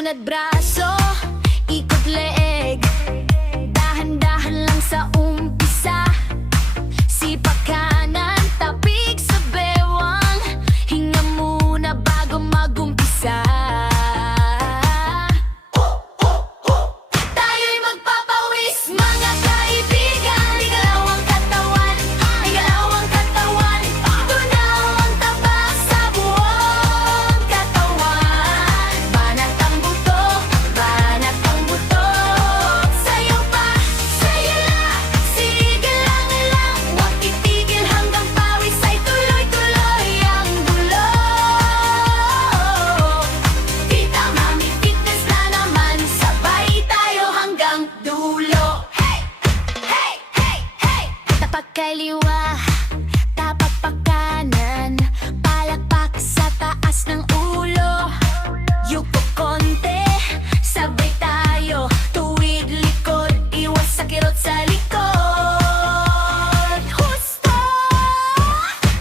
Unat braso, ikot leeg, dahan-dahan lang sa umpisa. Sipak kanan, tapik sa bewang, hinga muna bago magumpisa. Tayo'y magpapawis, mga kaibigan. Igalaw ang katawan, igalaw ang katawan. Tunaw ang taba sa buong katawan. Banat ang buto, banat ang buto. Sayaw pa, sayo lang, sige lang. Huwag titigil hanggang pawis ay tuloy-tuloy ang dulo. Tita Mami Fitness na naman, sabay tayo hanggang dulo. Hey! Hey! Hey! Hey! Tapak kaliwa, tapak pa kanan, palakpak sa taas ng ulo. Yuko konti, sabay tayo, tuwid likod, iwas sa kirot sa likod. Husto!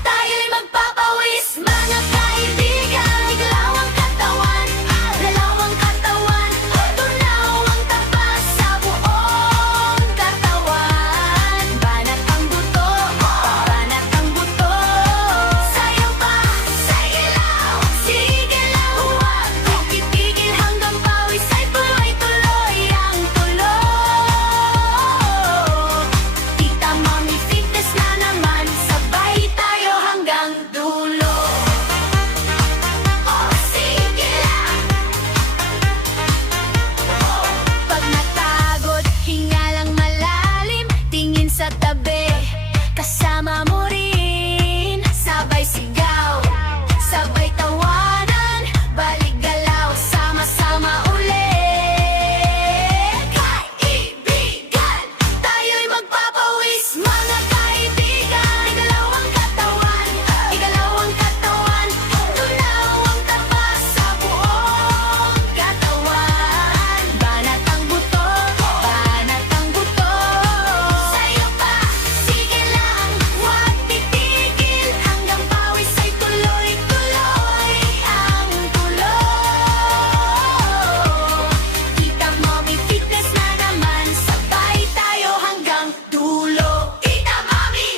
Tayo'y magpapawis, mga kaibigan. Igalaw ang katawan, galaw ang katawan. Tunaw ang taba sa buong katawan. Banat ang buto, banat ang buto. Sayaw pa, sayaw, sige lang. Huwag titigil hanggang pawis ay tuloy-tuloy ang tulo. Tita Mami Fitness na naman, sabay tayo hanggang dulo. Oh, sige lang. Pag natagod, hinga lang malalim, tingin sa tabi, kasama mo rin. Sabay sigaw, sabay tawanan, balik galaw, sama-sama ulit. Kaibigan, tayo'y magpapawis, mga kaibigan. Igalaw ang katawan, igalaw ang katawan. Tunaw ang taba sa buong katawan. Banat ang buto, banat ang buto. Sayaw pa, sige lang, huwag titigil hanggang pawis ay tuloy-tuloy ang tulo. Tita Mami Fitness na naman, sabay tayo hanggang dulo. Tita Mami,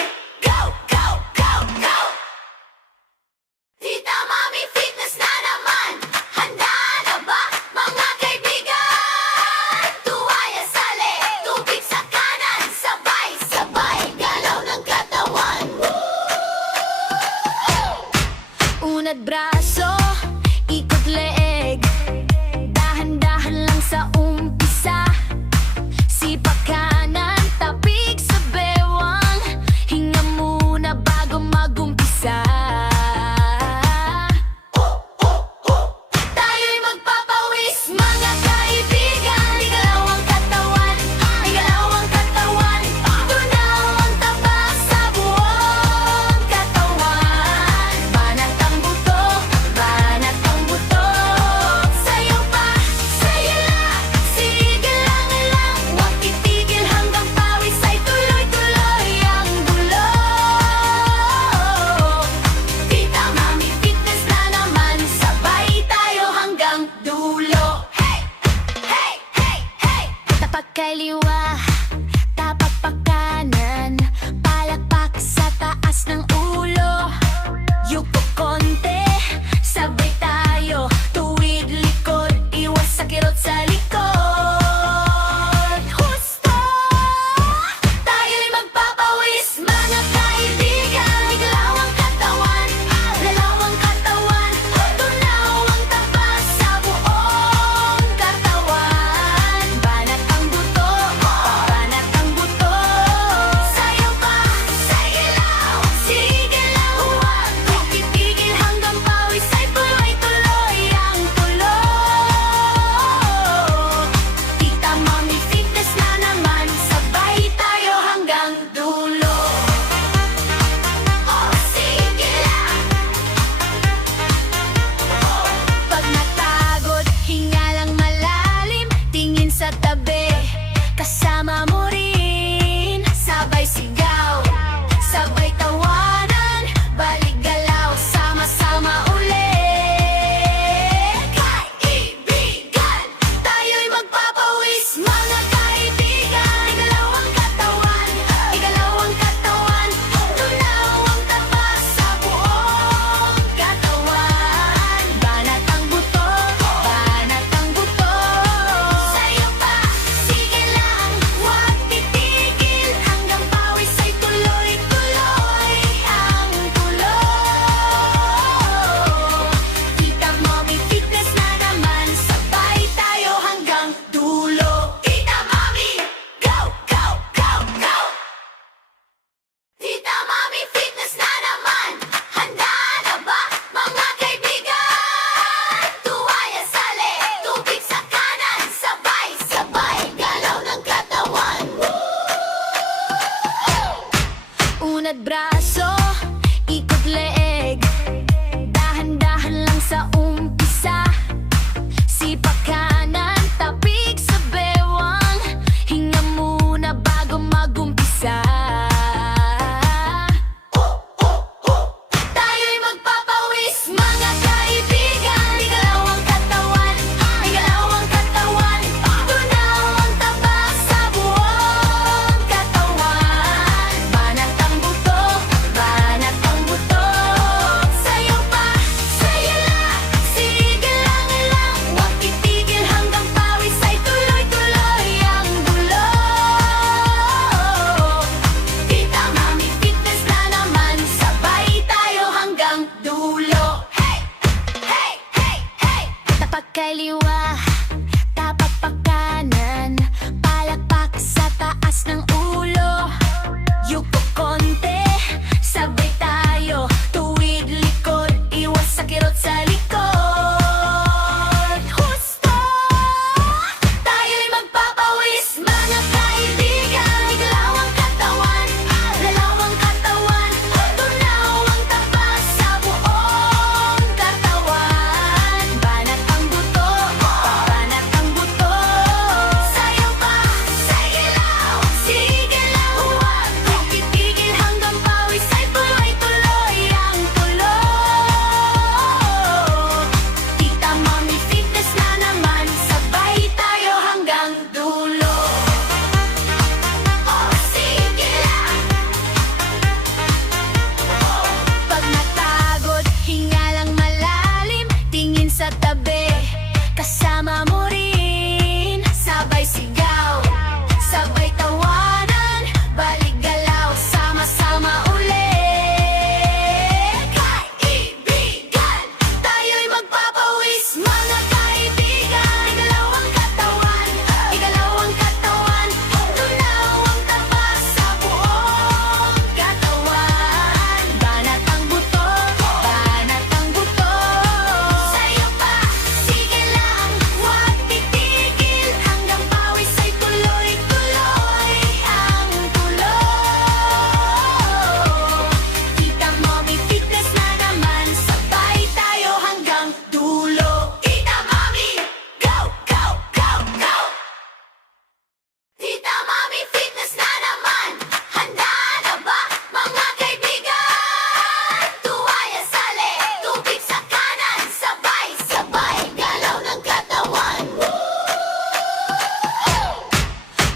go, go, go, go! Tita Mami Fitness na naman, handa na ba mga kaibigan? Tuwaya sali, tubig sa kanan, sabay-sabay galaw ng katawan. Unat braso, ikot leeg, dahan-dahan lang sa umpisa. Sipak kanan, tapik sa bewang, hinga muna bago magumpisa. Tayo'y magpapawis, mga kaibigan. Igalaw ang katawan, igalaw ang katawan. Tunaw ang taba sa buong katawan. Banat ang buto, banat ang buto. Sayaw pa, sayo lang, sige lang. Huwag titigil hanggang pawis ay tuloy-tuloy ang dulo. Tita Mami Fitness na naman, sabay tayo hanggang dulo. Hey! Hey! Hey! Hey! Tapak kaliwa, tapak pa kanan, palakpak sa taas ng ulo. Yuko konti, sabay tayo, tuwid likod, iwas sa kirot sa likod. Husto! Tayo'y magpapawis, mga kaibigan. Igalaw ang katawan, galaw ang katawan. Tunaw ang taba sa buong katawan. Banat ang buto,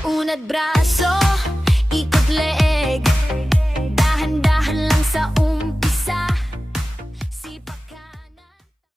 Una't braso